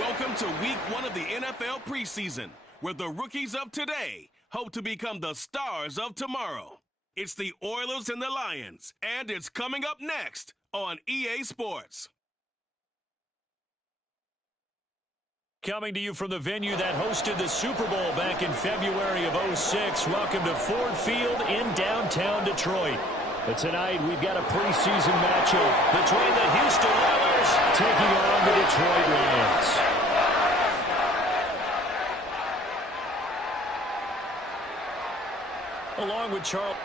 Welcome to week 1 of the NFL preseason, where the rookies of today hope to become the stars of tomorrow. It's the Oilers and the Lions, and it's coming up next on EA Sports. Coming to you from the venue that hosted the Super Bowl back in February of '06. Welcome to Ford Field in downtown Detroit. But tonight we've got a preseason matchup between the Houston Oilers taking on the Detroit Lions. Along with Charles.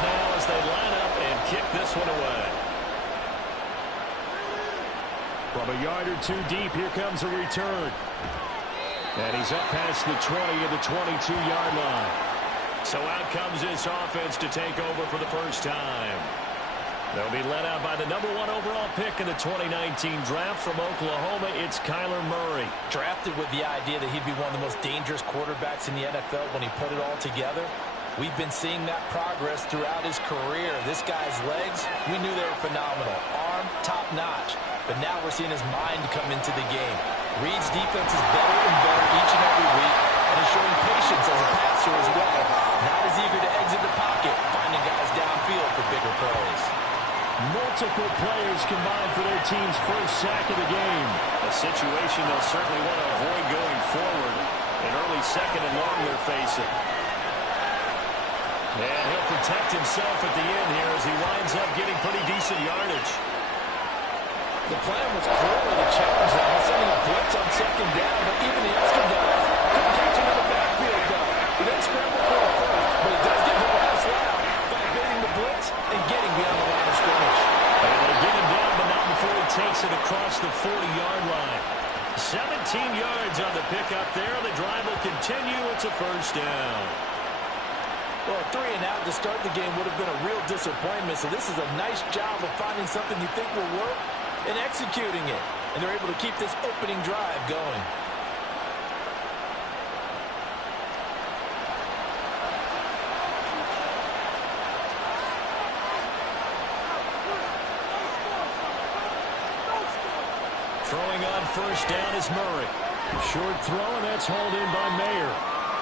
Now as they line up and kick this one away. From a yard or two deep, here comes a return. And he's up past the 20 to the 22-yard line. So out comes this offense to take over for the first time. They'll be led out by the #1 overall pick in the 2019 draft from Oklahoma. It's Kyler Murray. Drafted with the idea that he'd be one of the most dangerous quarterbacks in the NFL when he put it all together. We've been seeing that progress throughout his career. This guy's legs, we knew they were phenomenal. Arm, top-notch. But now we're seeing his mind come into the game. Reed's defense is better and better each and every week, and he's showing patience as a passer as well. Not as eager to exit the pocket, finding guys downfield for bigger plays. Multiple players combined for their team's first sack of the game. A situation they'll certainly want to avoid going forward. An early second and long they're facing. And he'll protect himself at the end here as he winds up getting pretty decent yardage. The plan was clearly to challenge them, sending a blitz on second down, but even the extra guys couldn't catch him in the backfield, though. He then scrambled for a first, but he does get the last round by evading the blitz and getting beyond the line of scrimmage. And they get him down, but not before he takes it across the 40-yard line. 17 yards on the pickup there. The drive will continue. It's a first down. Well, 3 and out to start the game would have been a real disappointment, so this is a nice job of finding something you think will work and executing it. And they're able to keep this opening drive going. Throwing on first down is Murray. Short throw, and that's hauled in by Mayer.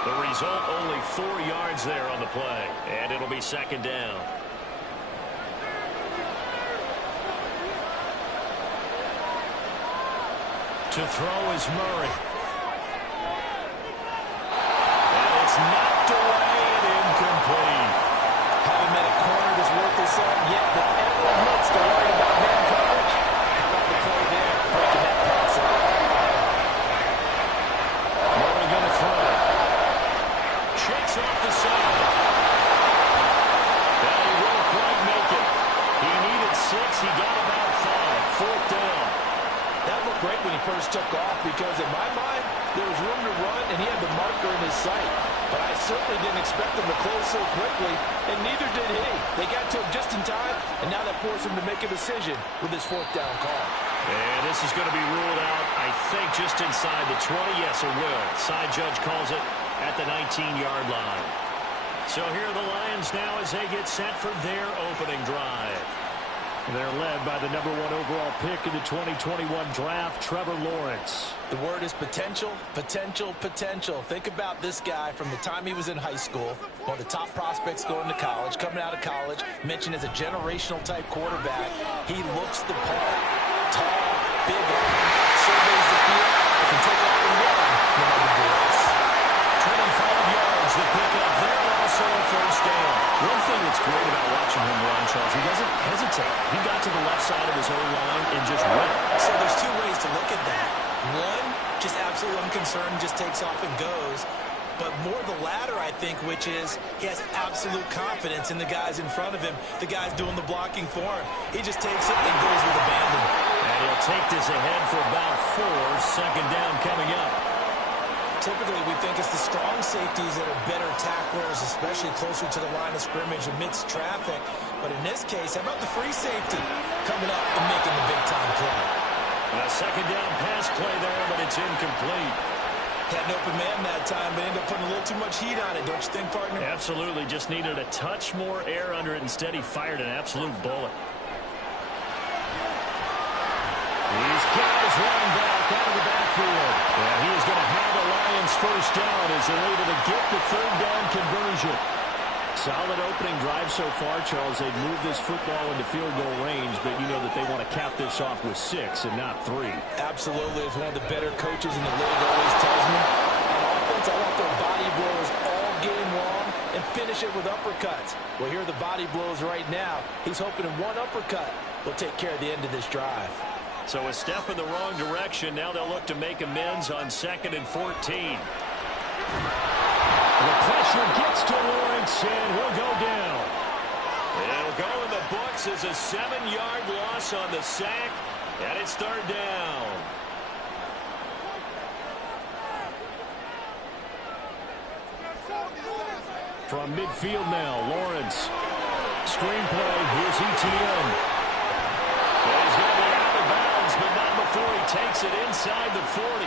The result, only 4 yards there on the play. And it'll be second down. To throw is Murray. And it's knocked away and incomplete. Haven't met a corner that's worth the sun yet, but everyone wants to worry about man coverage. How about the play there, breaking that pass up? Murray going to throw. Checks off the side. And he won't quite make it. He needed 6. He got about 5. Fourth down. That looked great when he first took off because, in my mind, there was room to run and he had the marker in his sight. But I certainly didn't expect him to close so quickly, and neither did he. They got to him just in time, and now that forced him to make a decision with his fourth down call. And this is going to be ruled out, I think, just inside the 20. Yes, it will. Side judge calls it at the 19-yard line. So here are the Lions now as they get set for their opening drive. They're led by the #1 overall pick in the 2021 draft, Trevor Lawrence. The word is potential, potential, potential. Think about this guy from the time he was in high school, one of the top prospects going to college, coming out of college, mentioned as a generational type quarterback. He looks the part. Tall, big arm, surveys the field, can take off and run. No matter the difference. 25 yards, the pickup there, also a first down. One thing that's great about watching him run, Charles, he doesn't hesitate. He got to the left side of his own line and just went. So there's 2 ways to look at that. One, just absolutely unconcerned, just takes off and goes. But more the latter, I think, which is he has absolute confidence in the guys in front of him, the guys doing the blocking for him. He just takes it and goes with abandon. And he'll take this ahead for about 4. Second down coming up. Typically, we think it's the strong safeties that are better tacklers, especially closer to the line of scrimmage amidst traffic. But in this case, how about the free safety coming up and making the big-time play? second down pass play there, but it's incomplete. Had an open man that time, but ended up putting a little too much heat on it, don't you think, partner? Absolutely. Just needed a touch more air under it. Instead, he fired an absolute bullet. He's got his running back out of the backfield. And he is going to have the Lions first down as they're able to get the third down conversion. Solid opening drive so far, Charles. They've moved this football into field goal range, but you know that they want to cap this off with 6 and not 3. Absolutely. As one of the better coaches in the league always tells me, on offense, I want their body blows all game long and finish it with uppercuts. Well, here are the body blows right now. He's hoping in one uppercut will take care of the end of this drive. So a step in the wrong direction. Now they'll look to make amends on 2nd and 14. The pressure gets to Lawrence, and he'll go down. It'll go in the books as a 7-yard loss on the sack, and it's third down. From midfield now, Lawrence. Screenplay, here's ETN. He's going to be out of bounds, but not before he takes it inside the 40.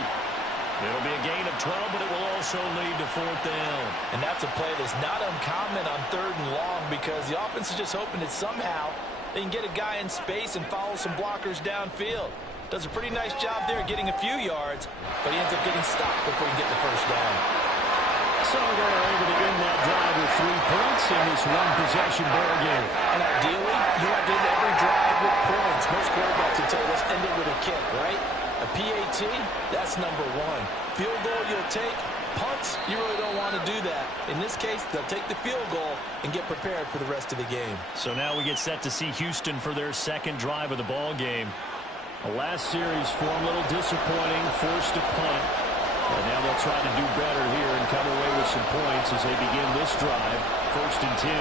It'll be a gain of 12, but it will also lead to 4th down. And that's a play that's not uncommon on 3rd and long because the offense is just hoping that somehow they can get a guy in space and follow some blockers downfield. Does a pretty nice job there getting a few yards, but he ends up getting stopped before he can get the first down. So they're able to end that drive with 3 points in this one-possession ball game. And ideally, you want to end every drive with points. Most quarterbacks will tell you, let's end it with a kick, right? A PAT, that's number 1. Field goal you'll take. Punts, you really don't want to do that. In this case, they'll take the field goal and get prepared for the rest of the game. So now we get set to see Houston for their 2nd drive of the ball game. The last series form a little disappointing, forced a punt. But now they'll try to do better here and come away with some points as they begin this drive. 1st and 10.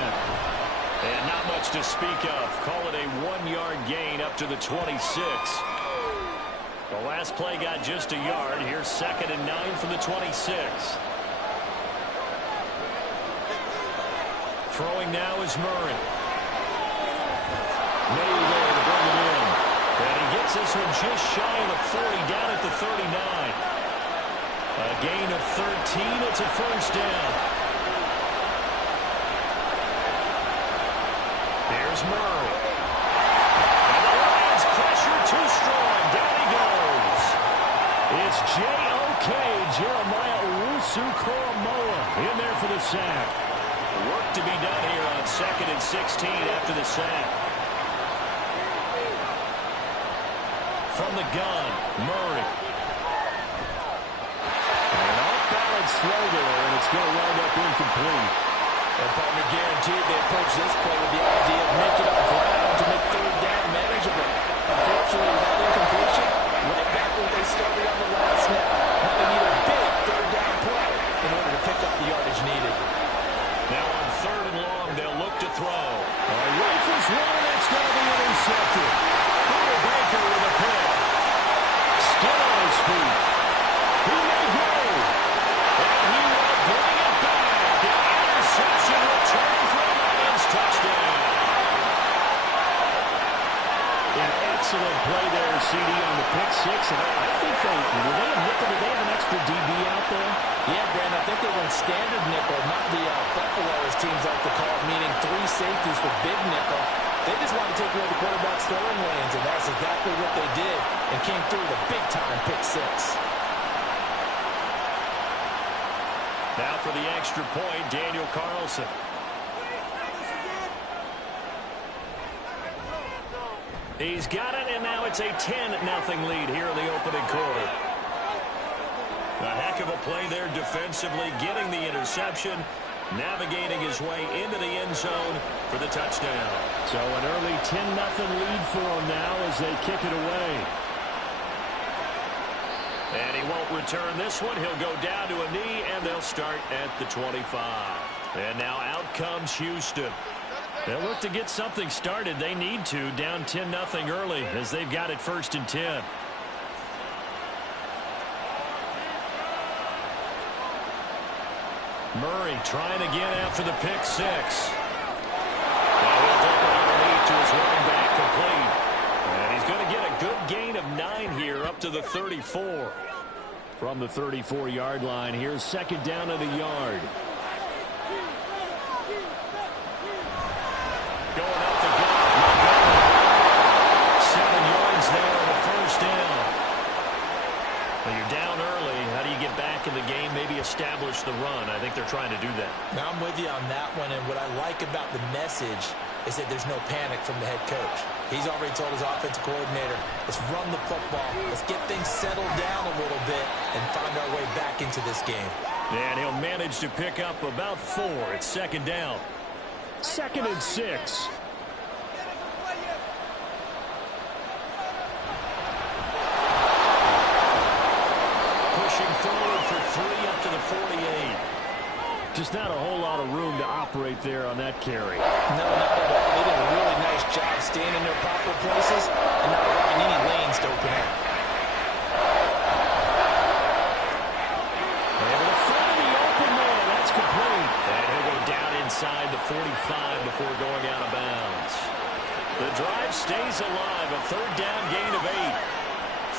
And not much to speak of. Call it a 1-yard gain up to the 26. The last play got just a yard. Here's 2nd and 9 from the 26. Throwing now is Murray. Made there to bring it in. And he gets this one just shy of the 40, down at the 39. A gain of 13. It's a first down. Here's Murray. And the Lions pressure too strong. Down he goes. It's J.O.K. Jeremiah Owusu-Koramoah in there for the sack. Work to be done here on 2nd and 16 after the sack. From the gun, Murray. An off-balance throw there, and it's going to wind up incomplete. And partner, guaranteed they approach this play with the idea of making up ground to make 3rd down manageable. Unfortunately, with that incompletion, right back where they started on the last snap. Now they need a big 3rd down play in order to pick up the yardage needed. Now on 3rd and long, they'll look to throw. Rifles one, that's going to be intercepted. Peter Baker with a pick. Still on his feet. He may go. And he will bring it back. An interception return for a Lions touchdown. An excellent play there, CD, on the pick 6. And I think were they a nickel? Did they have an extra DB out there? Yeah, Brandon, I think they went standard nickel, not the Buffalo, as teams like to call it, meaning 3 safeties for big nickel. They just want to take away the quarterback's throwing lanes, and that's exactly what they did and came through with a big-time pick 6. Now for the extra point, Daniel Carlson. He's got it, and now it's a 10-0 lead here in the opening quarter. A heck of a play there defensively, getting the interception, navigating his way into the end zone for the touchdown. So an early 10-0 lead for him now as they kick it away. And he won't return this one. He'll go down to a knee, and they'll start at the 25. And now out comes Houston. They'll look to get something started. They need to, down 10-0 early as they've got it 1st and 10. Murray trying again after the pick 6. Now he'll take it underneath to his running back, complete. And he's going to get a good gain of 9 here, up to the 34. From the 34-yard line, here's second down and a yard. Going up the gut. 7 yards there on the first down. Well, you're down early. How do you get back in the game, maybe establish the run? I think they're trying to do that. Now, I'm with you on that one, and what I like about the message is that there's no panic from the head coach. He's already told his offensive coordinator, let's run the football, let's get things settled down a little bit and find our way back into this game. And he'll manage to pick up about 4. It's second down. 2nd and 6. Pushing forward for 3 up to the 48. Just not a whole lot of room to operate there on that carry. No, not at all. They did a really nice job staying in their proper places and not allowing any lanes to open up. Able to find the open man. That's complete. And he'll go down inside the 45 before going out of bounds. The drive stays alive. A third down gain of 8.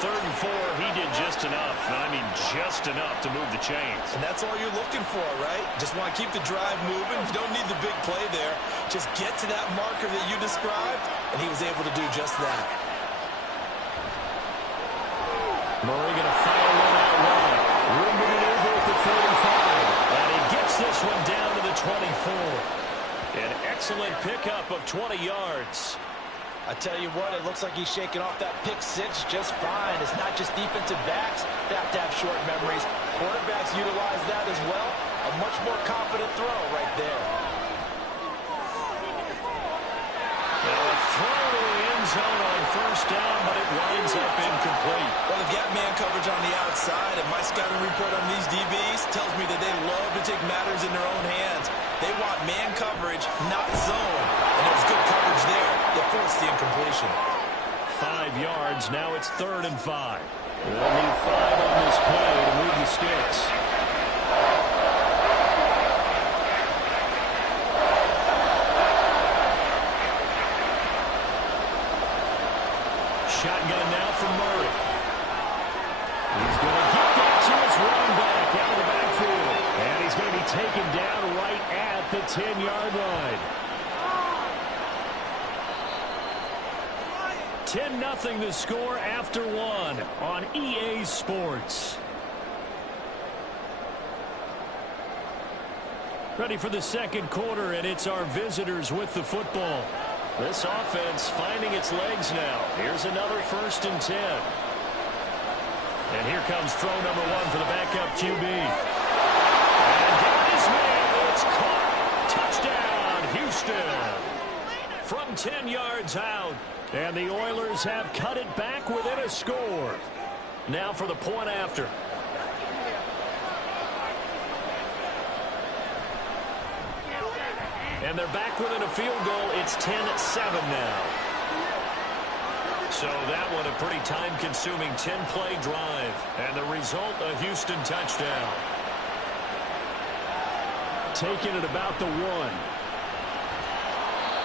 3rd and 4, he did just enough. I mean, just enough to move the chains. And that's all you're looking for, right? Just want to keep the drive moving. You don't need the big play there. Just get to that marker that you described, and he was able to do just that. Murray going to fire one out wide. Room to maneuver at the 35. And he gets this one down to the 24. An excellent pickup of 20 yards. I tell you what, it looks like he's shaking off that pick 6 just fine. It's not just defensive backs that have to have short memories. Quarterbacks utilize that as well. A much more confident throw right there. Now a throw to the end zone on first down, but it winds up incomplete. Well, they've got man coverage on the outside, and my scouting report on these DBs tells me that they love to take matters in their own hands. They want man coverage, not zone. And there was good coverage there that forced the incompletion. 5 yards. Now it's 3rd and 5. They'll need 5 on this play to move the sticks. Shotgun now from Murray. He's going to get that to his running back out of the backfield. And he's going to be taken down right at the 10-yard line. 10-0 the score after 1 on EA Sports. Ready for the second quarter, and it's our visitors with the football. This offense finding its legs now. Here's another 1st and 10. And here comes throw number 1 for the backup QB. And got his man. It's caught. Touchdown, Houston. From 10 yards out. And the Oilers have cut it back within a score. Now for the point after. And they're back within a field goal. It's 10-7 now. So that one a pretty time-consuming 10-play drive. And the result, a Houston touchdown. Taking it about the 1.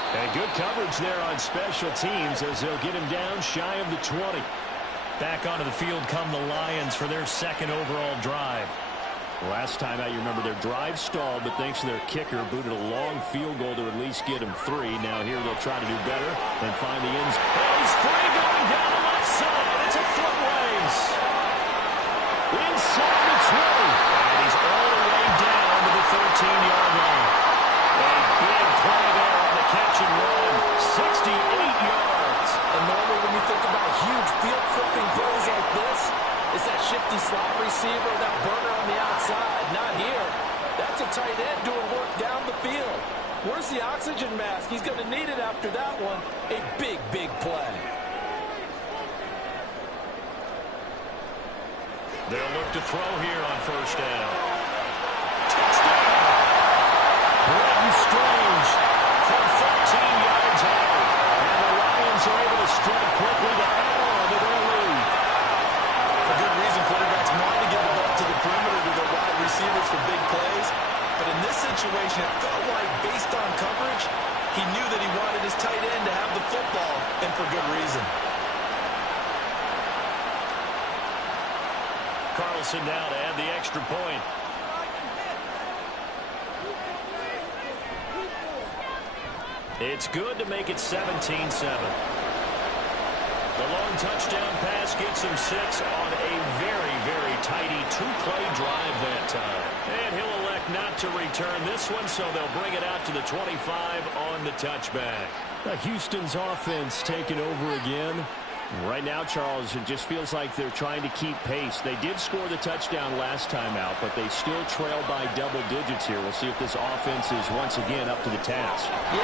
And good coverage there on special teams as they'll get him down shy of the 20. Back onto the field come the Lions for their 2nd overall drive. Last time out, you remember their drive stalled, but thanks to their kicker, booted a long field goal to at least get him 3. Now here they'll try to do better and find the ends. Oh, he's free going down the left side. It's a foot race. Inside the 20. And he's all the way down to the 13-yard line. A big play there on the catch and run. 68 yards. And normally when you think about huge field-flipping plays like this, it's that shifty slot receiver, that burner on the outside. Not here. That's a tight end doing work down the field. Where's the oxygen mask? He's going to need it after that one. A big, big play. They'll look to throw here on first down. Touchdown! Brenton Strange from 14 yards out. And the Lions are able to strike quickly to add on to their lead. For good reason, quarterbacks want to get the ball to the perimeter to their wide receivers for big plays. But in this situation, it felt like, based on coverage, he knew that he wanted his tight end to have the football, and for good reason. Carlson now to add the extra point. It's good to make it 17-7. The long touchdown pass gets him 6 on a very, very tidy two-play drive that time. And he'll elect not to return this one, so they'll bring it out to the 25 on the touchback. Houston's offense taking over again. Right now, Charles, it just feels like they're trying to keep pace. They did score the touchdown last time out, but they still trail by double digits here. We'll see if this offense is once again up to the task. Yeah,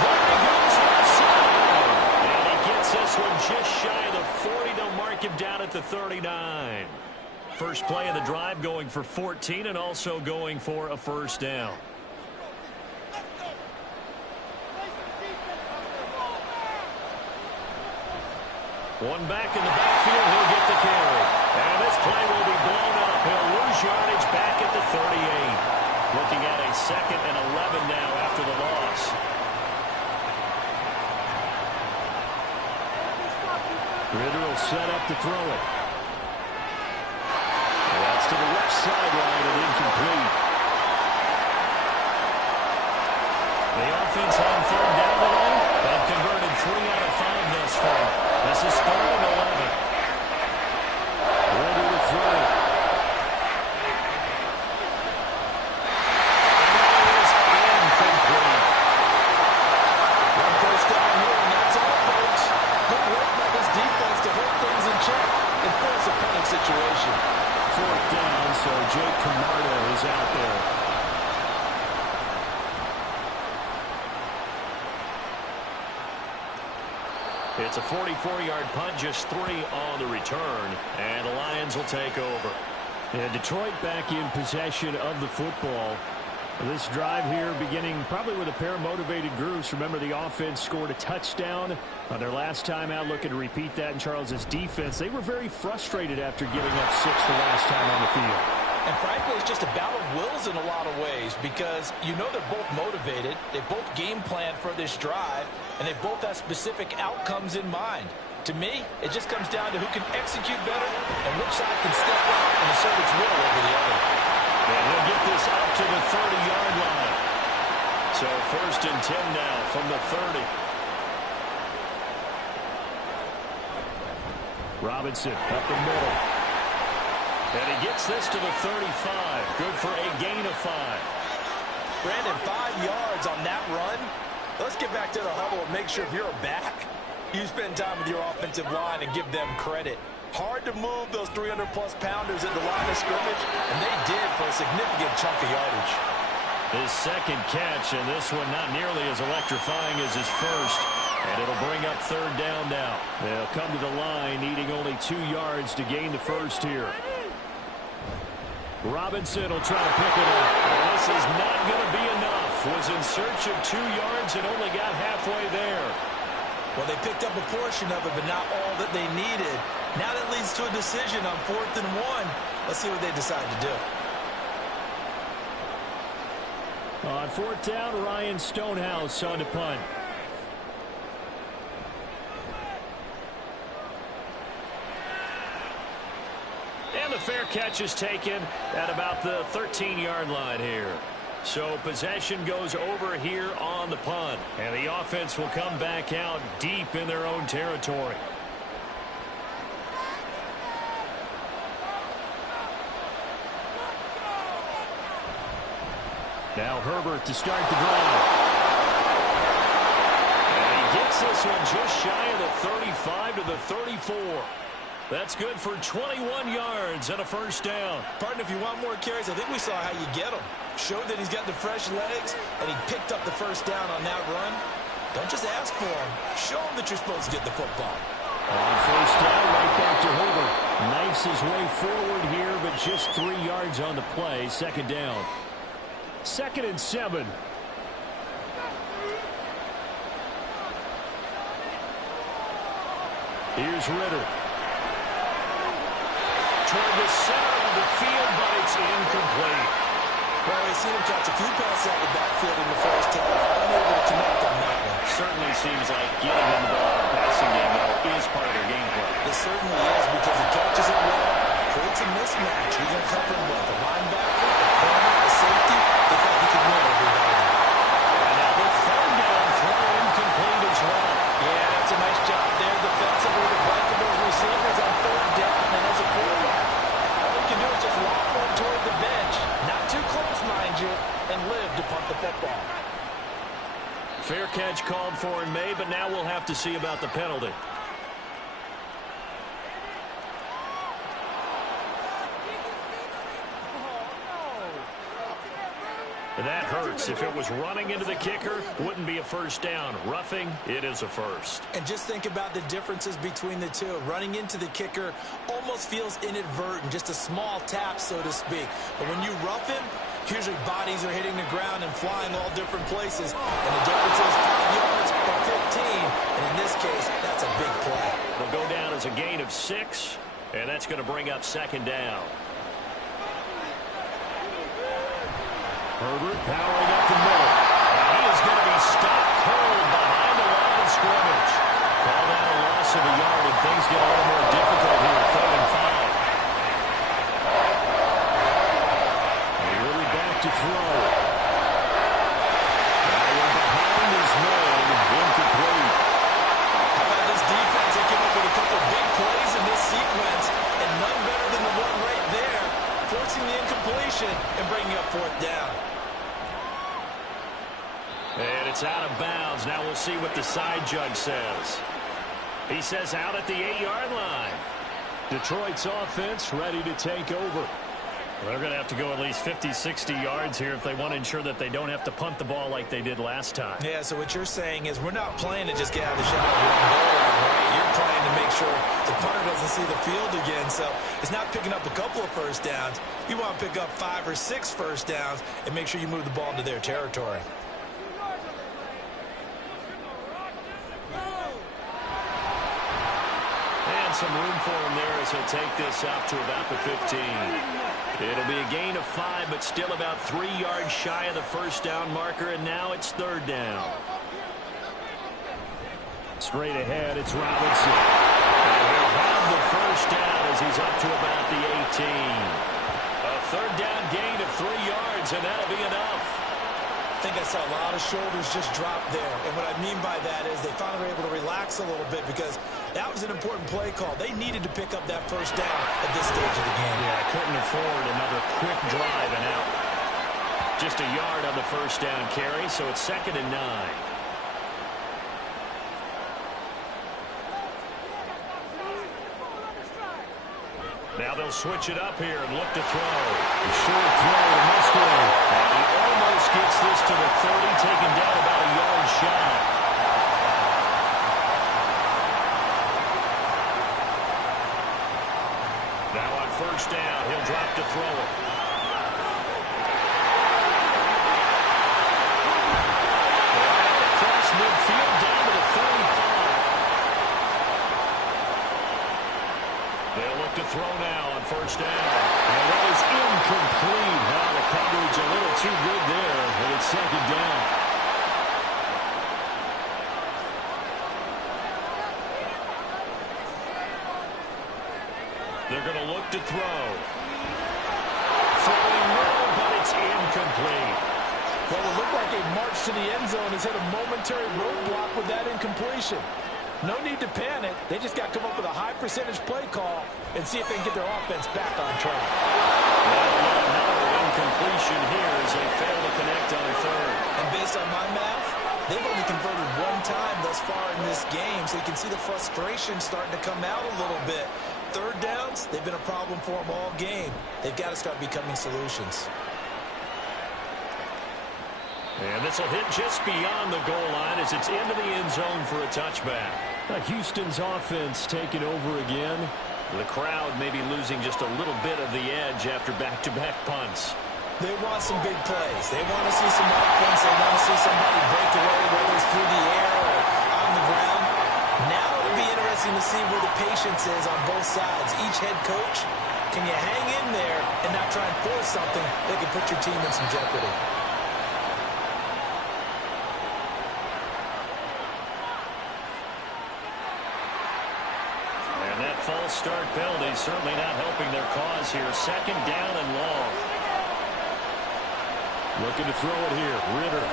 there he goes outside. And he gets this one just shy of the 40. They'll mark him down at the 39. First play of the drive going for 14 and also going for a first down. One back in the backfield, he'll get the carry. And this play will be blown up. He'll lose yardage back at the 38. Looking at a 2nd and 11 now after the loss. Ridder will set up to throw it. That's to the left sideline and incomplete. The offense on 3rd down today. They've converted 3 out of 5 thus far. This is 3rd and 11. Ridder to throw. And it is incomplete. One first down here, and that's all, folks. Good work by this defense to hold things in check and force a punting situation. 4th down, so Jake Camarda is out there. It's a 44-yard punt, just 3 on the return, and the Lions will take over. Yeah, Detroit back in possession of the football. This drive here beginning probably with a pair of motivated groups. Remember, the offense scored a touchdown on their last time out. Looking to repeat that in Charles's defense. They were very frustrated after giving up 6 the last time on the field. And frankly, it's just a battle of wills in a lot of ways because you know they're both motivated. They both game plan for this drive, and they both have specific outcomes in mind. To me, it just comes down to who can execute better and which side can step up and assert its will over the other. And he'll get this up to the 30-yard line. So 1st and 10 now from the 30. Robinson up the middle. And he gets this to the 35. Good for a gain of 5. Brandon, 5 yards on that run. Let's get back to the huddle and make sure if you're a back, you spend time with your offensive line and give them credit. Hard to move those 300-plus pounders at the line of scrimmage, and they did for a significant chunk of yardage. His 2nd catch, and this one not nearly as electrifying as his first. And it'll bring up 3rd down now. They'll come to the line, needing only 2 yards to gain the first here. Robinson will try to pick it up. This is not going to be enough. Was in search of 2 yards and only got halfway there. Well, they picked up a portion of it, but not all that they needed. Now that leads to a decision on 4th and 1. Let's see what they decide to do. On 4th down, Ryan Stonehouse on the punt. And the fair catch is taken at about the 13-yard line here. So possession goes over here on the punt. And the offense will come back out deep in their own territory. Now Herbert to start the drive. And he gets this one just shy of the 35 to the 34. That's good for 21 yards and a first down. Partner, if you want more carries, I think we saw how you get them. Showed that he's got the fresh legs, and he picked up the first down on that run. Don't just ask for him. Show him that you're supposed to get the football. On 1st down, right back to Herbert. Knifes his way forward here, but just 3 yards on the play. 2nd down. 2nd and 7. Here's Ridder. Toward the center of the field, but it's incomplete. Well, we've seen him catch a few passes out of the backfield in the first half. Unable to connect on that one. Certainly seems like getting him the ball in the passing game, though, is part of their game plan. It certainly is because he catches it well, creates it's a mismatch. You're going to cover him with a linebacker, a corner, a safety. They thought he could win everybody. And now the third down throw incomplete as well. Yeah, that's a nice job there defensively to break those receivers on third down. And as a quarterback, all you can do is just walk one toward the bench. Not too close, mind you, and live to punt the football. Fair catch called for and made, but now we'll have to see about the penalty. That hurts. If it was running into the kicker, wouldn't be a first down. Roughing, it is a first. And just think about the differences between the two. Running into the kicker almost feels inadvertent, just a small tap, so to speak. But when you rough him, usually bodies are hitting the ground and flying all different places. And the difference is 5 yards or 15. And in this case, that's a big play. They'll go down as a gain of 6, and that's going to bring up second down. Herbert powering up the middle. And he is going to be stopped cold behind the line of scrimmage. Call that a loss of a yard, and things get a little more difficult here. 3rd and 5. And really back to throw. Now we're behind his man. Incomplete. How about this defense? They came up with a couple of big plays in this sequence, and none better than the one right there, forcing the incompletion and bringing up 4th down. And it's out of bounds. Now we'll see what the side judge says. He says out at the 8-yard line. Detroit's offense ready to take over. They're going to have to go at least 50, 60 yards here if they want to ensure that they don't have to punt the ball like they did last time. Yeah, so what you're saying is we're not playing to just get out of the shot of one goal line, right? You're playing to make sure the punter doesn't see the field again. So it's not picking up a couple of first downs. You want to pick up 5 or 6 first downs and make sure you move the ball into their territory. And some room for him there as he'll take this up to about the 15. It'll be a gain of 5, but still about 3 yards shy of the first down marker, and now it's 3rd down. Straight ahead, it's Robinson. And he'll have the first down as he's up to about the 18. A 3rd down gain of 3 yards, and that'll be enough. I think I saw a lot of shoulders just drop there. And what I mean by that is they finally were able to relax a little bit because that was an important play call. They needed to pick up that first down at this stage of the game. Yeah, couldn't afford another quick drive and out. Just a yard on the first down carry, so it's 2nd and 9. Now they'll switch it up here and look to throw. A short throw to Musgrave. And he almost gets this to the 30, taken down about a yard shy. Now on first down, he'll drop to throw it. Across midfield down to the 35. They'll look to throw now on first down. And that is incomplete. Now the coverage a little too good there, and it's 2nd down. They're going to look to throw. Throwing middle, but it's incomplete. Well, it looked like a march to the end zone has hit a momentary roadblock with that incompletion. No need to panic. They just got to come up with a high percentage play call and see if they can get their offense back on track. Another incompletion here as they fail to connect on 3rd. And based on my math, they've only converted 1 time thus far in this game, so you can see the frustration starting to come out a little bit. 3rd downs, they've been a problem for them all game. They've got to start becoming solutions. And this will hit just beyond the goal line as it's into the end zone for a touchback. Houston's offense taking over again. The crowd may be losing just a little bit of the edge after back-to-back punts. They want some big plays. They want to see some offense. They want to see somebody break away, whether it's through the air or on the ground. Now it'll be interesting to see where the patience is on both sides. Each head coach, can you hang in there and not try and force something that could put your team in some jeopardy? False start penalty certainly not helping their cause here. Second down and long. Looking to throw it here. Ritter.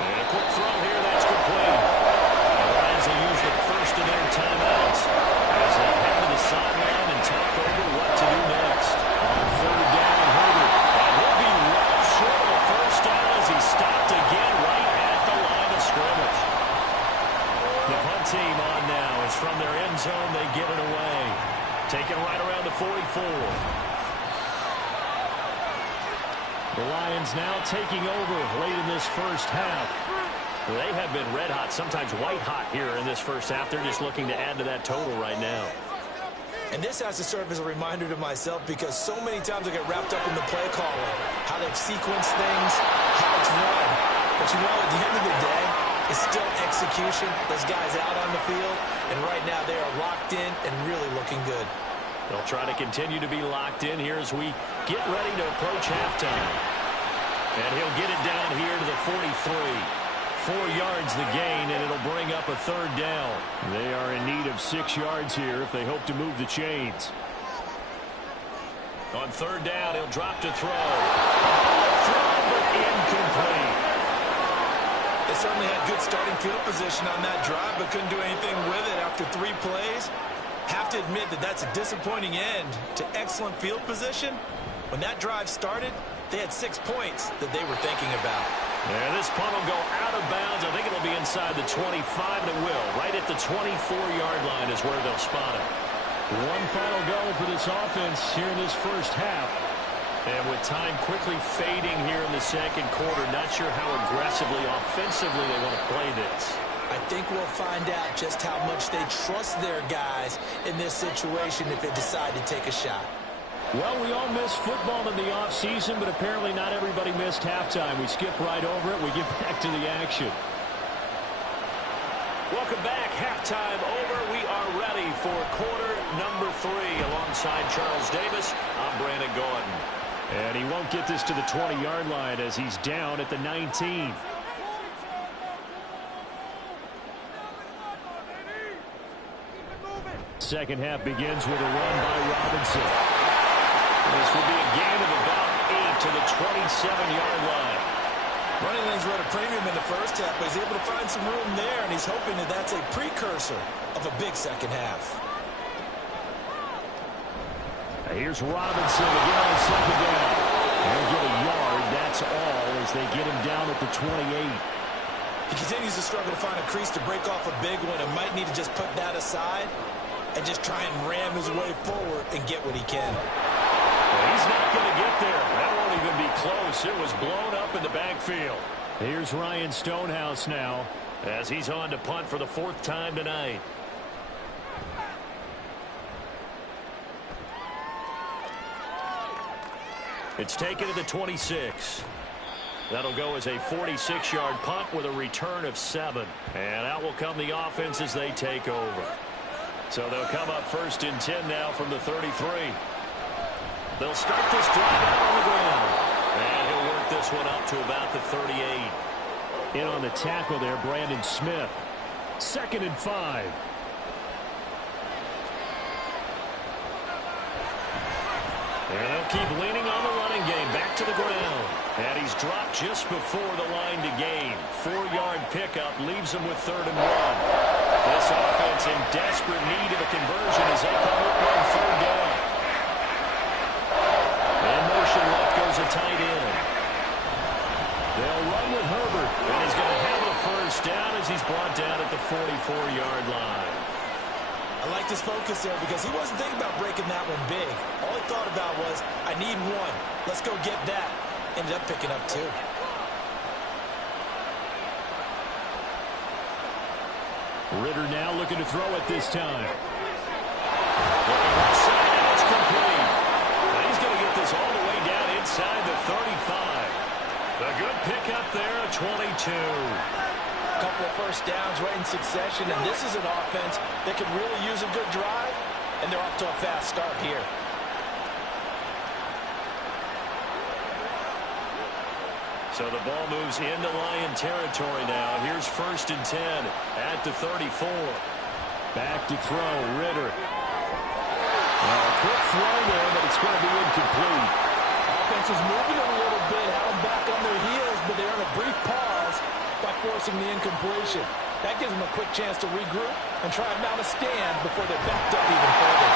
And a quick throw here. That's complete. The Lions will use the first of their timeouts as they head to the sideline and talk over what to do next. On third down, Herbert. And he'll be well short of the first down as he stopped again right at the line of scrimmage. The punt team on now is from their end zone. They give it away. Taken right around the 44. The Lions now taking over late in this first half. They have been red hot, sometimes white hot here in this first half. They're just looking to add to that total right now. And this has to serve as a reminder to myself because so many times I get wrapped up in the play calling, how they've sequenced things, how it's run. But you know, at the end of the day, it's still execution. Those guys out on the field, and right now they are locked in and really looking good. They'll try to continue to be locked in here as we get ready to approach halftime. And he'll get it down here to the 43. 4 yards the gain, and it'll bring up a third down. They are in need of 6 yards here if they hope to move the chains. On third down, he'll drop to throw. Throw, but incomplete. They certainly had good starting field position on that drive, but couldn't do anything with it after 3 plays. Have to admit that that's a disappointing end to excellent field position. When that drive started, they had 6 points that they were thinking about. And this punt will go out of bounds. I think it'll be inside the 25, and it will. Right at the 24-yard line is where they'll spot it. One final go for this offense here in this first half. And with time quickly fading here in the second quarter, not sure how aggressively, offensively they want to play this. I think we'll find out just how much they trust their guys in this situation if they decide to take a shot. Well, we all missed football in the offseason, but apparently not everybody missed halftime. We skip right over it. We get back to the action. Welcome back. Halftime over. We are ready for quarter number 3. Alongside Charles Davis, I'm Brandon Gordon. And he won't get this to the 20-yard line as he's down at the 19. Second half begins with a run by Robinson. This will be a gain of about 8 to the 27-yard line. Running lanes were at a premium in the first half, but he's able to find some room there, and he's hoping that that's a precursor of a big second half. Here's Robinson again on second down. They'll get a yard, that's all, as they get him down at the 28. He continues to struggle to find a crease to break off a big one and might need to just put that aside and just try and ram his way forward and get what he can. He's not going to get there. That won't even be close. It was blown up in the backfield. Here's Ryan Stonehouse now as he's on to punt for the 4th time tonight. It's taken to the 26. That'll go as a 46-yard punt with a return of 7. And out will come the offense as they take over. So they'll come up 1st and 10 now from the 33. They'll start this drive out on the ground. And he'll work this one up to about the 38. In on the tackle there, Brandon Smith. 2nd and 5. And they'll keep leaning on the running game. Back to the ground. And he's dropped just before the line to gain. 4-yard pickup leaves him with 3rd and 1. This offense in desperate need of a conversion as they come up on 3rd down. In motion left goes a tight end. They'll run with Herbert. And he's going to have a 1st down as he's brought down at the 44-yard line. I like this focus there because he wasn't thinking about breaking that one big. All he thought about was, I need 1. Let's go get that. Ended up picking up 2. Ritter now looking to throw it this time. It's complete. And he's going to get this all the way down inside the 35. A good pickup there, a 22. A couple of 1st downs right in succession, and this is an offense that could really use a good drive, and they're off to a fast start here. So the ball moves into Lion territory now. Here's 1st and 10 at the 34. Back to throw, Ridder. Well, a quick throw there, but it's going to be incomplete. Offense is moving a little bit, had them back on their heels, but they're on a brief pause by forcing the incompletion. That gives them a quick chance to regroup and try and mount a stand before they're backed up even further.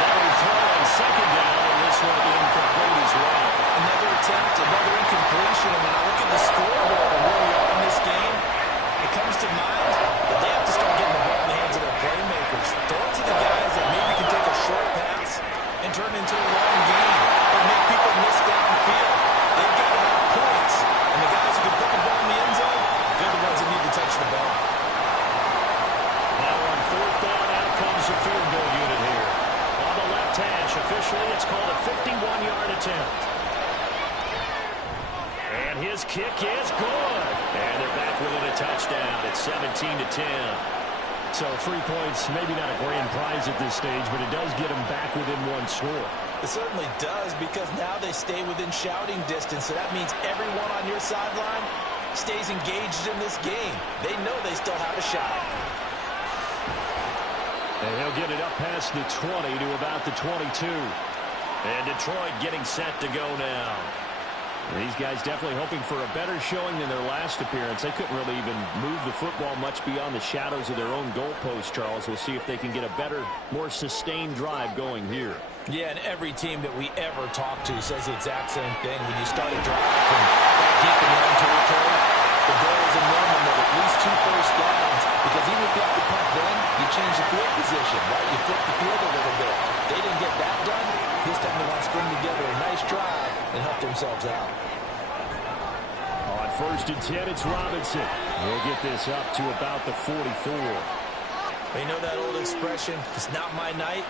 Another throw on second down, and this one incomplete as well. Another attempt, another incompletion. And when I look at the scoreboard and where we are in this game, it comes to mind that they have to start getting the ball in the hands of their playmakers. Throw it to the guys that maybe can take a short pass and turn into a long game or make people miss downfield. They've got to have points. And the guys who can put the ball in the end zone, they're the ones that need to touch the ball. Now on fourth down, out comes the field goal unit here. On the left hash, officially it's called a 51-yard attempt. And his kick is good. And they're back within a touchdown. It's 17-10. So 3 points, maybe not a grand prize at this stage, but it does get them back within one score. It certainly does, because now they stay within shouting distance. So that means everyone on your sideline stays engaged in this game. They know they still have a shot. And he'll get it up past the 20 to about the 22. And Detroit getting set to go now. These guys definitely hoping for a better showing than their last appearance. They couldn't really even move the football much beyond the shadows of their own goalpost, Charles. We'll see if they can get a better, more sustained drive going here. Yeah, and every team that we ever talk to says the exact same thing. When you start a drive from that deep in your own territory, the goal is a minimum of at least 2 first downs, because even if you have to punt then, you change the field position, right? You flip the field a little bit. They didn't get that done. This time they want to string together a nice drive and help themselves out. On first and 10, it's Robinson. He'll get this up to about the 44. You know that old expression, it's not my night?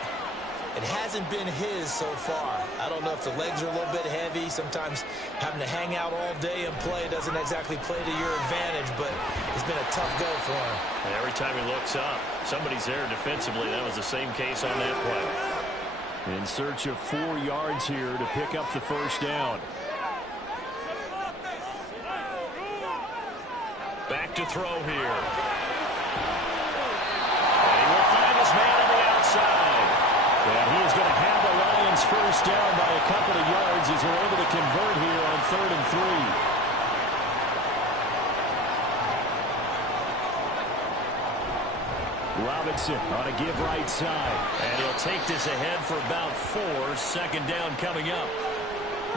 It hasn't been his so far. I don't know if the legs are a little bit heavy. Sometimes having to hang out all day and play doesn't exactly play to your advantage, but it's been a tough go for him. And every time he looks up, somebody's there defensively. That was the same case on that play. In search of 4 yards here to pick up the first down. Back to throw here. And he will find his man on the outside. And he is going to have the Lions first down by a couple of yards as they're able to convert here on 3rd and 3. Robinson on a give right side. And he'll take this ahead for about 4. 2nd down coming up.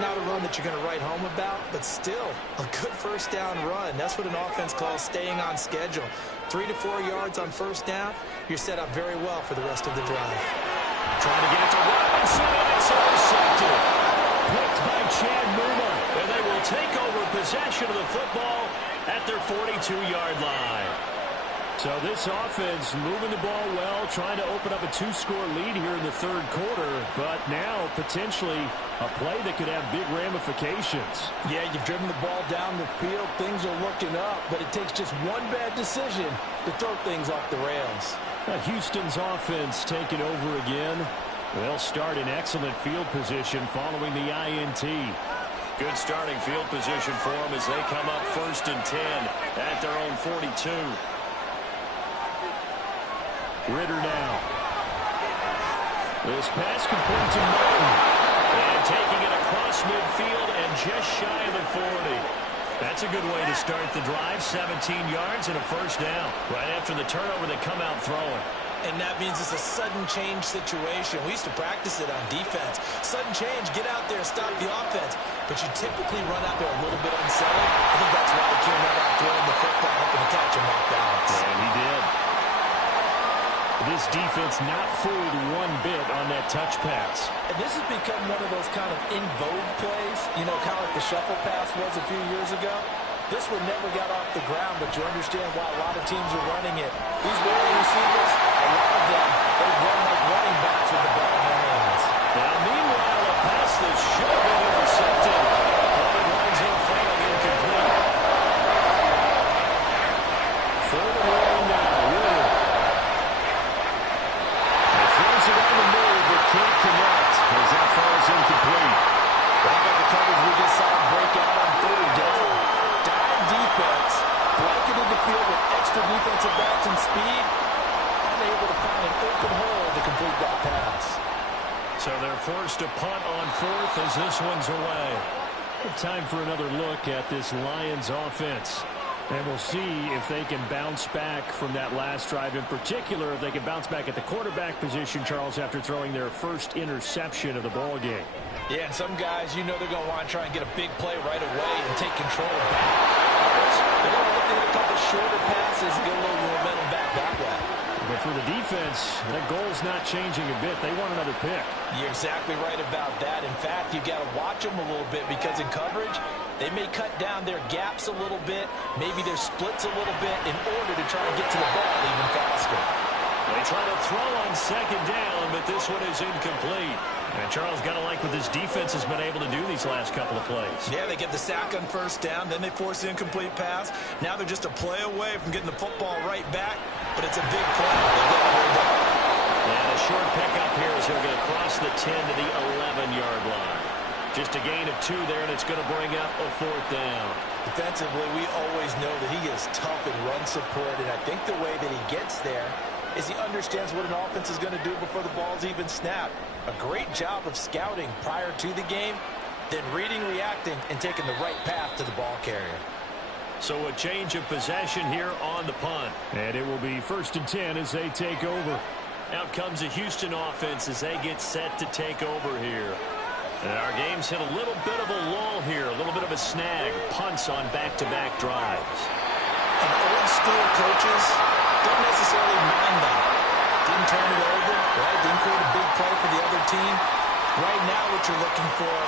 Not a run that you're going to write home about, but still a good first down run. That's what an offense calls staying on schedule. 3 to 4 yards on first down, you're set up very well for the rest of the drive. Trying to get it to Robinson, and it's intercepted. Picked by Chad Muma. And they will take over possession of the football at their 42-yard line. So this offense moving the ball well, trying to open up a 2-score lead here in the 3rd quarter, but now potentially a play that could have big ramifications. Yeah, you've driven the ball down the field. Things are looking up, but it takes just one bad decision to throw things off the rails. Houston's offense taking over again. They'll start in excellent field position following the INT. Good starting field position for them as they come up 1st and 10 at their own 42. Ridder now. This pass complete to Martin. And taking it across midfield and just shy of the 40. That's a good way to start the drive. 17 yards and a first down. Right after the turnover, they come out throwing. And that means it's a sudden change situation. We used to practice it on defense. Sudden change, get out there, stop the offense. But you typically run out there a little bit unsettled. I think that's why he came right out throwing the football, hoping to catch him off balance. And he did. This defense not fooled one bit on that touch pass. And this has become one of those kind of in vogue plays, you know, kind of like the shuffle pass was a few years ago. This one never got off the ground, but you understand why a lot of teams are running it. These wide receivers, a lot of them, they run like running backs with the ball in their hands. Now, meanwhile, a pass that should have been intercepted. But it winds up falling incomplete. 3rd and 1 now. Ridder. He throws it on the move, but can't connect as that falls incomplete. How about the coverage we just saw break out on 3rd down? Defense, blanketed the field with extra defensive backs and speed, unable to open hole to complete that pass. So they're forced to punt on fourth as this one's away. Time for another look at this Lions offense. And we'll see if they can bounce back from that last drive. In particular, if they can bounce back at the quarterback position, Charles, after throwing their first interception of the ball game. Yeah, some guys, you know they're going to want to try and get a big play right away and take control back. Others, they're going to look to hit a couple shorter passes and get a little momentum back that way. But for the defense, that goal's not changing a bit. They want another pick. You're exactly right about that. In fact, you've got to watch them a little bit because in coverage, they may cut down their gaps a little bit, maybe their splits a little bit in order to try and get to the ball even faster. They try to throw on second down, but this one is incomplete. And Charles, got to like what this defense has been able to do these last couple of plays. Yeah, they get the sack on first down, then they force the incomplete pass. Now they're just a play away from getting the football right back, but it's a big play. They get it right back. And a short pickup here as he'll get across the 10 to the 11-yard line. Just a gain of 2 there, and it's going to bring up a fourth down. Defensively, we always know that he is tough in run support, and I think the way that he gets there is he understands what an offense is going to do before the ball's even snapped. A great job of scouting prior to the game, then reading, reacting, and taking the right path to the ball carrier. So a change of possession here on the punt. And it will be 1st and 10 as they take over. Out comes the Houston offense as they get set to take over here. And our game's hit a little bit of a lull here, a little bit of a snag. Punts on back-to-back drives. And old-school coaches don't necessarily mind that. Didn't turn it over, right? Didn't create a big play for the other team. Right now what you're looking for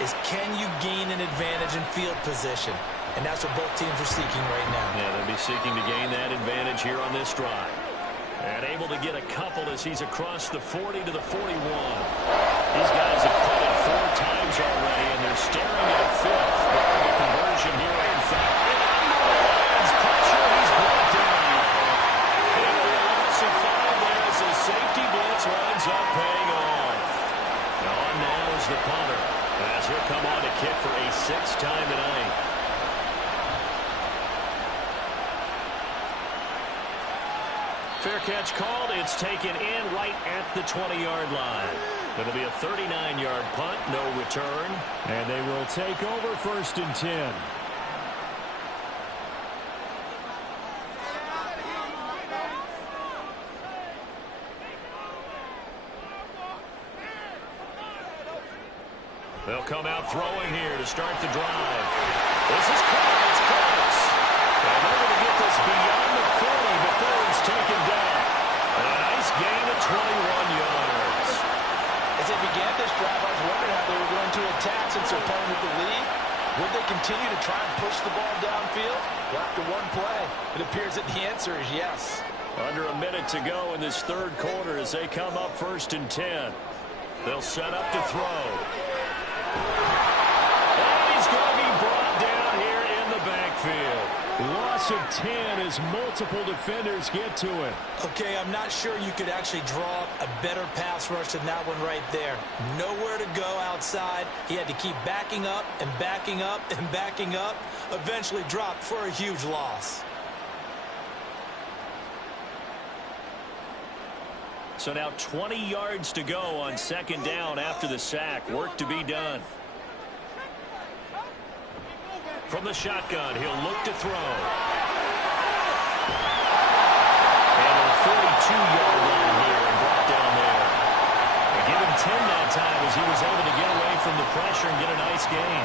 is can you gain an advantage in field position? And that's what both teams are seeking right now. Yeah, they'll be seeking to gain that advantage here on this drive. And able to get a couple as he's across the 40 to the 41. These guys have punted 4 times already, and they're staring at a 5th. Barring a conversion here on 5th. And pressure, he's brought down. And a loss of 5 there as the safety blitz winds up paying off. On now is the punter, as he'll come on to kick for a 6th time tonight. Fair catch called. It's taken in right at the 20-yard line. It'll be a 39-yard punt, no return. And they will take over 1st and 10. They'll come out throwing here to start the drive. This is close. It's close. And they're going to get this beyond the 40 before it's taken down. And a nice gain of 21 yards. As they began this drive, I was wondering how they were going to attack since they're playing with the lead. Would they continue to try and push the ball downfield? Well, after one play, it appears that the answer is yes. Under a minute to go in this 3rd quarter as they come up 1st and 10. They'll set up to throw. And he's going to be brought down here in the backfield. Loss of 10 as multiple defenders get to it. Okay, I'm not sure you could actually draw a better pass rush than that one right there. Nowhere to go outside. He had to keep backing up and backing up and backing up. Eventually dropped for a huge loss. So now 20 yards to go on 2nd down after the sack. Work to be done. From the shotgun, he'll look to throw. And a 42-yard line here and brought down there. They give him 10 that time as he was able to get away from the pressure and get a nice gain.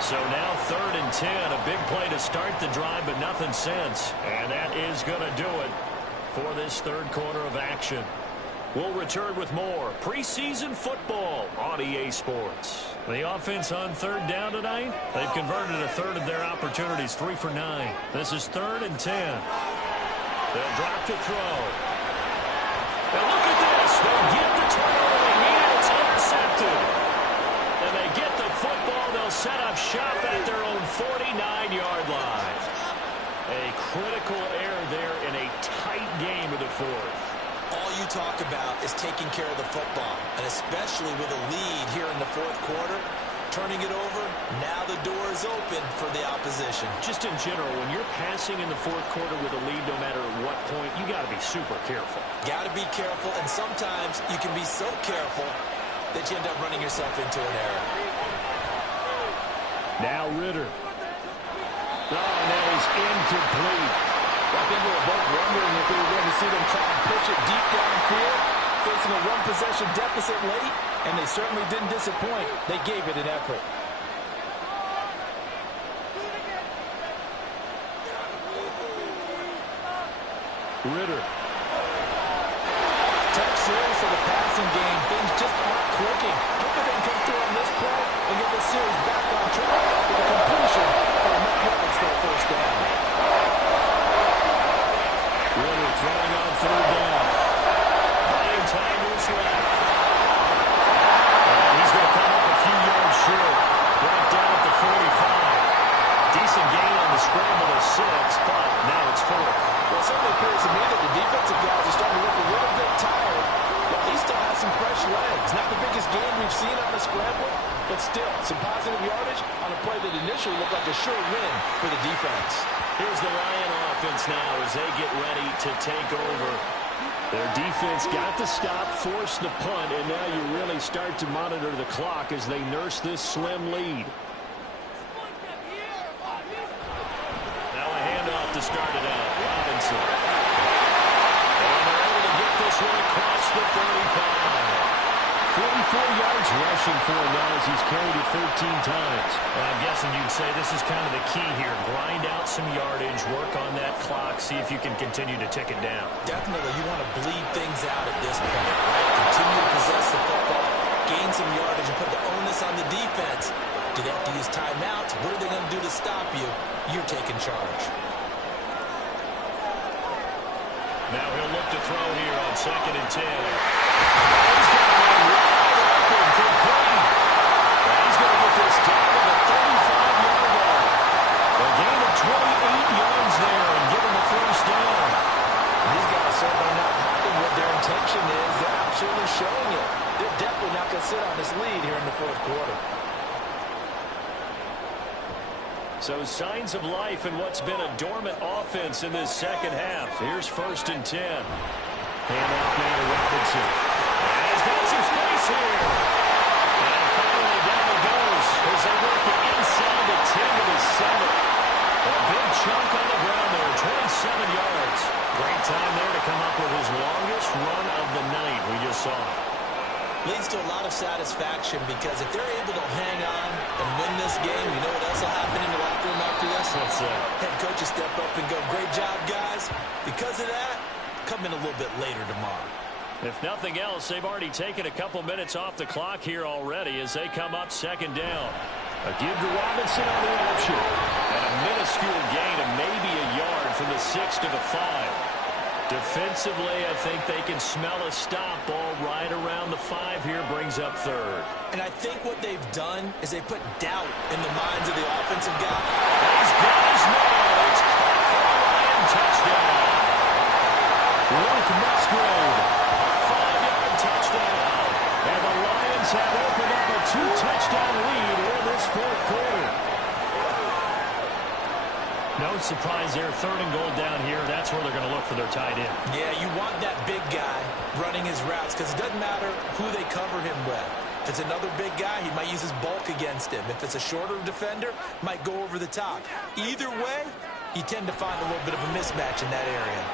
So now 3rd and 10, a big play to start the drive, but nothing since. And that is going to do it for this 3rd quarter of action. We'll return with more preseason football on EA Sports. The offense on 3rd down tonight, they've converted a 1/3 of their opportunities, 3 for 9. This is 3rd and 10. They'll drop to throw. And look at this. They'll get the turnover they need. It's intercepted. And they get the football. They'll set up shop at their own 49-yard line. A critical error there in a tight game of the 4th. All you talk about is taking care of the football, and especially with a lead here in the 4th quarter, turning it over, now the door is open for the opposition. Just in general, when you're passing in the fourth quarter with a lead, no matter what point, you got to be super careful. Got to be careful, and sometimes you can be so careful that you end up running yourself into an error. Now Ridder. Oh, and that is incomplete. I think we were both wondering if we were going to see them try and push it deep downfield, facing a one-possession deficit late, and they certainly didn't disappoint. They gave it an effort. Ridder. Tough series for the passing game. Things just aren't clicking. Hoping they can come through on this play and get the series back on track with a completion for enough yards for a first down. Ridder throwing on third down. 9 timers left. And he's going to come up a few yards short. Brought down at the 45. Decent gain on the scramble of 6, but now it's 4. Well, it certainly appears to me that the defensive guys are starting to look a little bit tired, but he still has some fresh legs. Not the biggest gain we've seen on the scramble, but still some positive yardage on a play that initially looked like a sure win for the defense. Here's the Lion offense now as they get ready to take over. Their defense got the stop, forced the punt, and now you really start to monitor the clock as they nurse this slim lead. Now a handoff to start it out. Robinson. And they're able to get this one across the 35. 44 yards rushing for him now as he's carried it 13 times. I'm guessing you'd say this is kind of the key here. Grind out some yardage, work on that clock, see if you can continue to tick it down. Definitely, you want to bleed things out at this point, right? Continue to possess the football, gain some yardage, and put the onus on the defense. Do they have to use timeouts? What are they going to do to stop you? You're taking charge. Now he'll look to throw here on 2nd and 10. He's got one wide open, complete. And he's going to get this down to the 35-yard line. A gain of 28 yards there and give him the first down. These guys certainly not hiding what their intention is. They're absolutely showing it. They're definitely not going to sit on this lead here in the fourth quarter. So signs of life in what's been a dormant offense in this second half. Here's 1st and 10. Handoff now to Robinson. And he's got some space here. And finally down it goes as they work it inside the 10 to the 7. A big chunk on the ground there, 27 yards. Great time there to come up with his longest run of the night we just saw. Leads to a lot of satisfaction because if they're able to hang on and win this game, you know what else will happen in the locker room after this? What's that? Head coach will step up and go, great job, guys. Because of that, come in a little bit later tomorrow. If nothing else, they've already taken a couple minutes off the clock here already as they come up 2nd down. A give to Robinson on the option. And a minuscule gain of maybe a yard from the 6 to the 5. Defensively, I think they can smell a stop. Ball right around the 5 here, brings up 3rd. And I think what they've done is they put doubt in the minds of the offensive guy. He's got his man. It's caught for a Lion touchdown. Luke Musgrave, 5-yard touchdown. And the Lions have opened up a 2-touchdown lead in this fourth quarter. No surprise there, 3rd and goal down here. That's where they're going to look for their tight end. Yeah, you want that big guy running his routes because it doesn't matter who they cover him with. If it's another big guy, he might use his bulk against him. If it's a shorter defender, might go over the top. Either way, you tend to find a little bit of a mismatch in that area.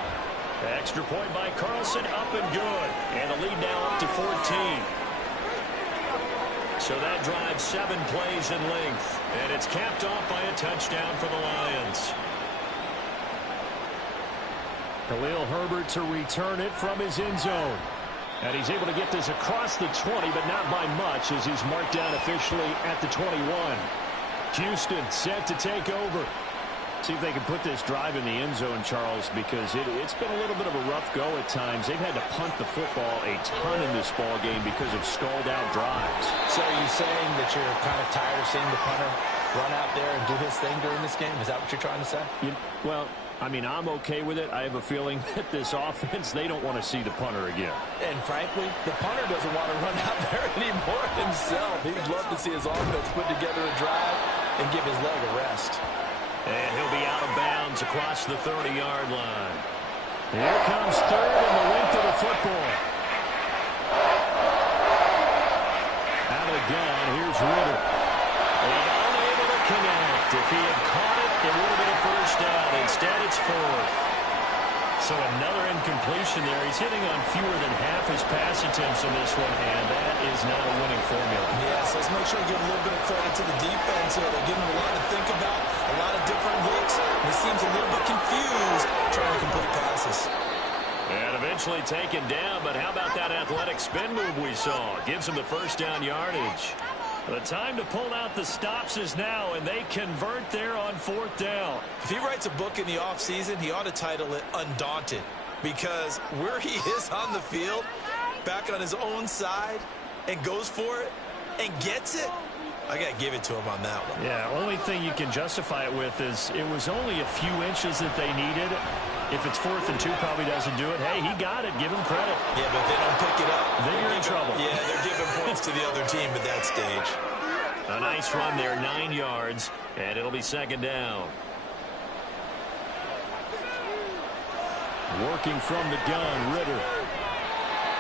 Extra point by Carlson, up and good. And the lead now up to 14. So that drives 7 plays in length. And it's capped off by a touchdown for the Lions. Khalil Herbert to return it from his end zone. And he's able to get this across the 20, but not by much as he's marked down officially at the 21. Houston set to take over. See if they can put this drive in the end zone, Charles, because it's been a little bit of a rough go at times. They've had to punt the football a ton in this ball game because of stalled-out drives. So are you saying that you're kind of tired of seeing the punter run out there and do his thing during this game? Is that what you're trying to say? Well, I mean, I'm okay with it. I have a feeling that this offense, they don't want to see the punter again. And frankly, the punter doesn't want to run out there anymore himself. He'd love to see his offense put together a drive and give his leg a rest. And he'll be out of bounds across the 30-yard line. Here comes third and the length of the football. Out of the gun, here's Ritter. And unable to connect. If he had caught it, it would have been a first down. Instead, it's fourth. So another incompletion there. He's hitting on fewer than half his pass attempts on this one, and that is not a winning formula. Yeah, so let's make sure we give a little bit of credit to the defense here. They're giving him a lot to think about, a lot of different looks. He seems a little bit confused trying to complete passes. And eventually taken down, but how about that athletic spin move we saw? Gives him the first down yardage. The time to pull out the stops is now, and they convert there on fourth down. If he writes a book in the offseason, he ought to title it Undaunted, because where he is on the field, back on his own side, and goes for it, and gets it, I got to give it to him on that one. Yeah, only thing you can justify it with is it was only a few inches that they needed. If it's 4th and 2, probably doesn't do it. Hey, he got it. Give him credit. Yeah, but if they don't pick it up, then you're in trouble. Yeah, they're giving points to the other team at that stage. A nice run there, 9 yards, and it'll be second down. Working from the gun, Ritter.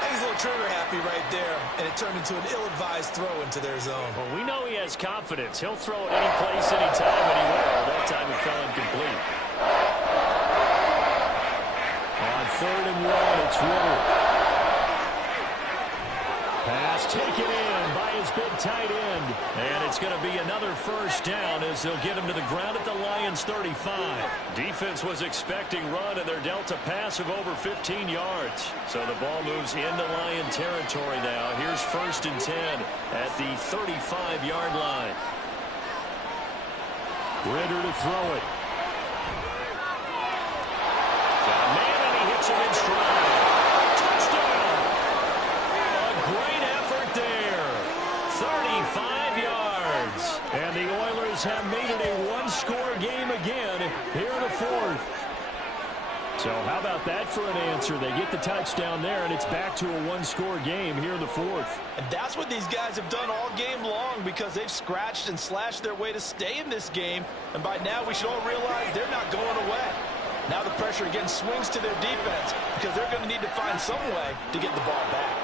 He's a little trigger happy right there, and it turned into an ill-advised throw into their zone. Well, we know he has confidence. He'll throw it any place, anytime, anywhere. That time it fell incomplete. On 3rd and 1, it's Ritter. Pass taken in by his big tight end. And it's going to be another first down as they'll get him to the ground at the Lions' 35. Defense was expecting run, and they're dealt a pass of over 15 yards. So the ball moves into Lion territory now. Here's 1st and 10 at the 35-yard line. Ritter to throw it. Got a man, and he hits him in stride. Touchdown! A great effort there. 35 yards. And the Oilers have made it a one-score game again here in the 4th. So how about that for an answer? They get the touchdown there, and it's back to a one-score game here in the 4th. And that's what these guys have done all game long, because they've scratched and slashed their way to stay in this game. And by now we should all realize they're not going away. Now the pressure again swings to their defense, because they're going to need to find some way to get the ball back.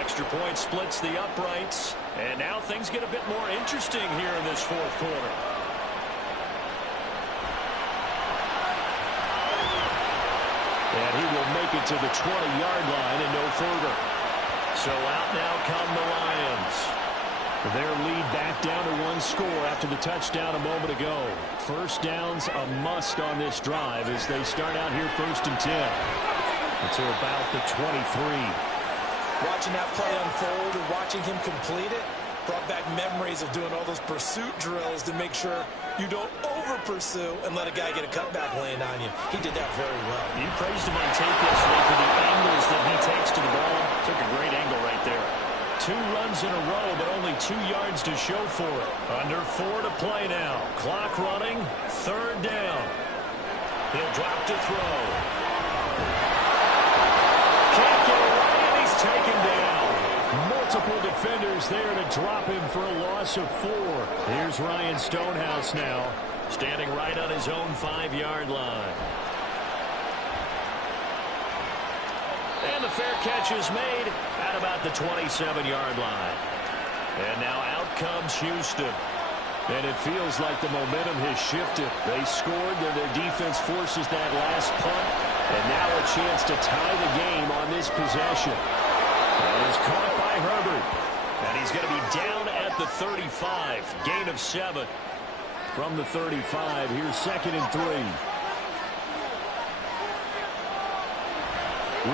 Extra point splits the uprights, and now things get a bit more interesting here in this 4th quarter. And he will make it to the 20-yard line and no further. So out now come the Lions. Their lead back down to 1 score after the touchdown a moment ago. First down's a must on this drive as they start out here 1st and 10. It's about the 23. Watching that play unfold and watching him complete it brought back memories of doing all those pursuit drills to make sure you don't over-pursue and let a guy get a cutback laying on you. He did that very well. You praised him on tape yesterday for the angles that he takes to the ball. Took a great angle right there. 2 runs in a row, but only 2 yards to show for it. Under 4 to play now. Clock running. 3rd down. He'll drop to throw. Can't get away, and he's taken down. Multiple defenders there to drop him for a loss of 4. Here's Ryan Stonehouse now, standing right on his own 5-yard line. And the fair catch is made at about the 27-yard line. And now out comes Houston. And it feels like the momentum has shifted. They scored, then their defense forces that last punt. And now a chance to tie the game on this possession. That is caught by Herbert. And he's going to be down at the 35. Gain of 7 from the 35. Here's 2nd and 3.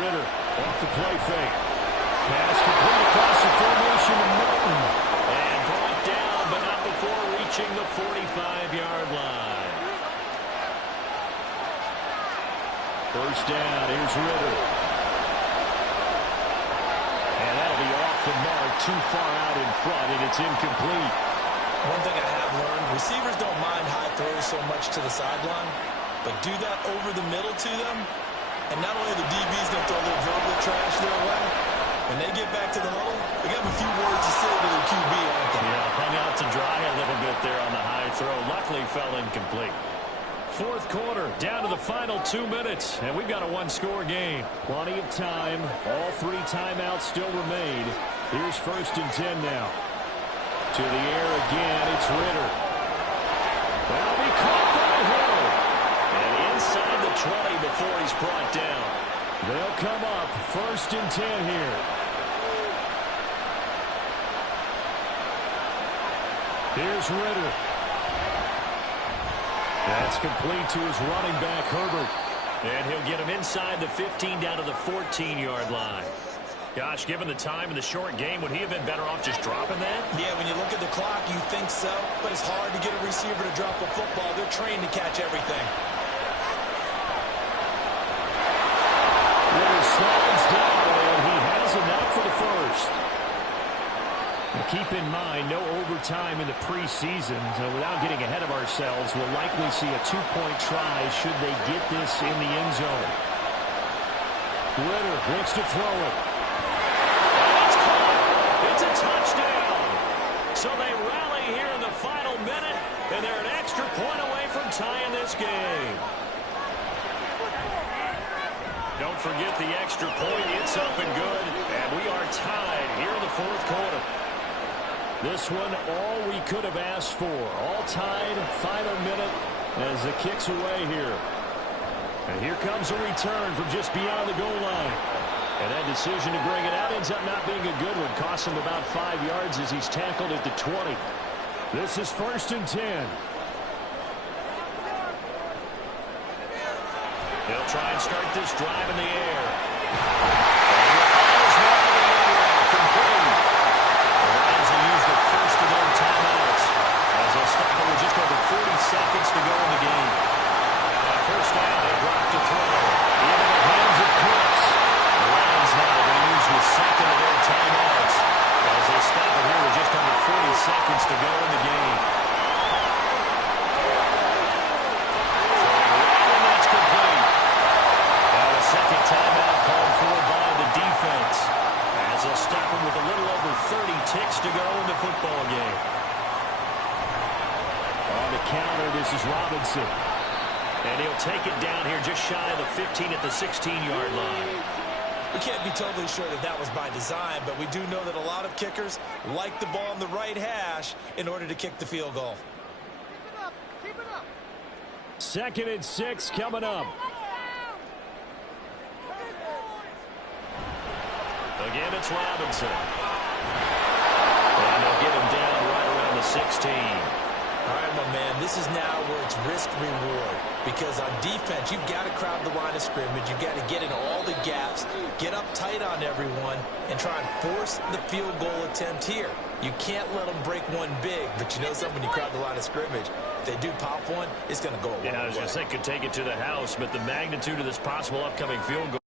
Ritter off the play fake. Pass complete across the formation to Milton. And brought down, but not before reaching the 45-yard line. First down, here's Ritter. And that'll be off the mark, too far out in front, and it's incomplete. One thing I have learned, receivers don't mind high throws so much to the sideline. but do that over the middle to them, and not only the DB's going to throw a little verbal trash their way, when they get back to the huddle, they got a few words to say to their QB, aren't they? Yeah, hung out to dry a little bit there on the high throw. Luckily fell incomplete. Fourth quarter, down to the final 2 minutes, and we've got a one-score game. Plenty of time. All 3 timeouts still remain. Here's 1st and 10 now. To the air again, it's Ritter. That'll be caught by Hill. And inside the 20 before he's brought down. They'll come up 1st and 10 here. Here's Ritter. That's complete to his running back, Herbert. And he'll get him inside the 15 down to the 14-yard line. Gosh, given the time in the short game, would he have been better off just dropping that? Yeah, when you look at the clock, you think so, but it's hard to get a receiver to drop a football. They're trained to catch everything. Ritter slides down, and he has enough for the first. Now keep in mind, no overtime in the preseason, so without getting ahead of ourselves, we'll likely see a 2-point try should they get this in the end zone. Ritter looks to throw it. It's caught. It's a touchdown. So they rally here in the final minute, and they're an extra point away from tying this game. Don't forget the extra point. It's up and good, and we are tied here in the fourth quarter. This one, all we could have asked for. All tied, final minute as the kick's away here. And here comes a return from just beyond the goal line. And that decision to bring it out ends up not being a good one. Costs him about 5 yards as he's tackled at the 20. This is 1st and 10. They'll try and start this drive in the air. Just over 40 seconds to go in the game. First down, they drop to throw. Into the hands of Cooks. The Lions now going to use the second of their timeouts as they stop it here with just under 40 seconds to go in the game. And that's complete. Now a second timeout called for by the defense as they'll stop him with a little over 30 ticks to go in the football game. On the counter, this is Robinson. And he'll take it down here just shy of the 15 at the 16-yard line. We can't be totally sure that that was by design, but we do know that a lot of kickers like the ball on the right hash in order to kick the field goal. Keep it up. 2nd and 6 coming up. Again, it's Robinson. And they'll get him down right around the 16. All right, my man, this is now where it's risk-reward. Because on defense, you've got to crowd the line of scrimmage. You've got to get in all the gaps, get up tight on everyone, and try and force the field goal attempt here. You can't let them break one big, but you know something, when you crowd the line of scrimmage, if they do pop one, it's going to go a long way. Yeah, I was going to say, could take it to the house, but the magnitude of this possible upcoming field goal